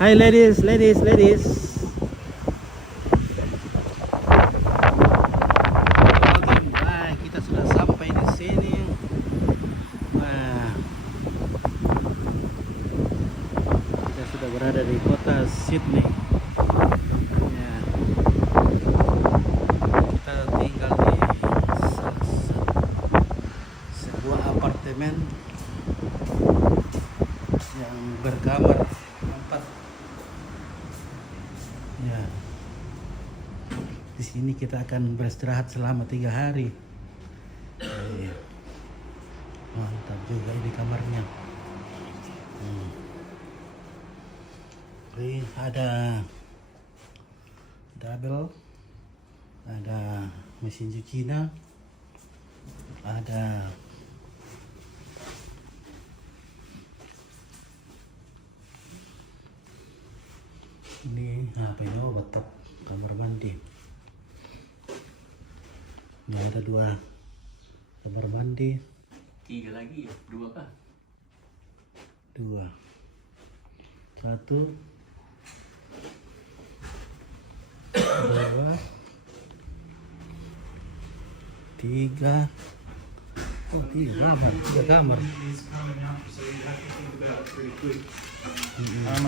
Hai ladies. Oke, wah, kita sudah sampai di sini. Wah, kita sudah berada di kota Sydney. Ya, kita tinggal di sebuah apartemen yang berkamar 4. Ya, di sini kita akan beristirahat selama 3 hari. Ya, mantap juga ini kamarnya. Ini ada double, ada mesin cuci, ada ini apa ini, bathtub, kamar mandi. Ini ada 2 kamar mandi. 3 lagi ya? 2 kah? 2, 1, 2, 3. Oh, 3 kamar.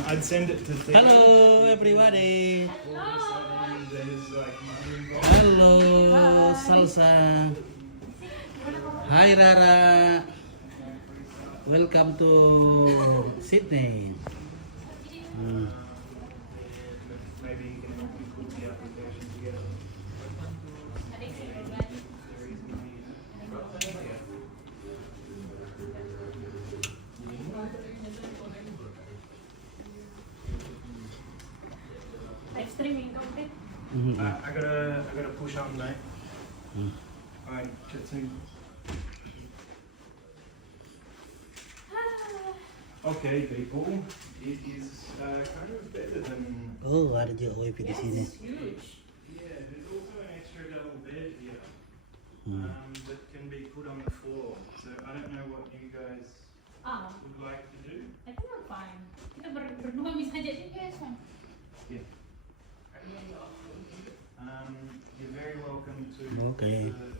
I'd send it to Theo. Halo everybody. Halo Salsa. Hai Rara. Welcome to Sydney. Maybe you can put the application together. Live streaming complete. I gotta push on, mate. Alright, get to. Okay, people, it is kind of better than. Oh, ada juga wifi di sini. Huge. Yeah, there's also an extra double bed here that can be put on the floor. So I don't know what you guys would like to do. I think we're fine. Kita berdua bisa jadi guys. Yeah. You're very welcome to Okay. the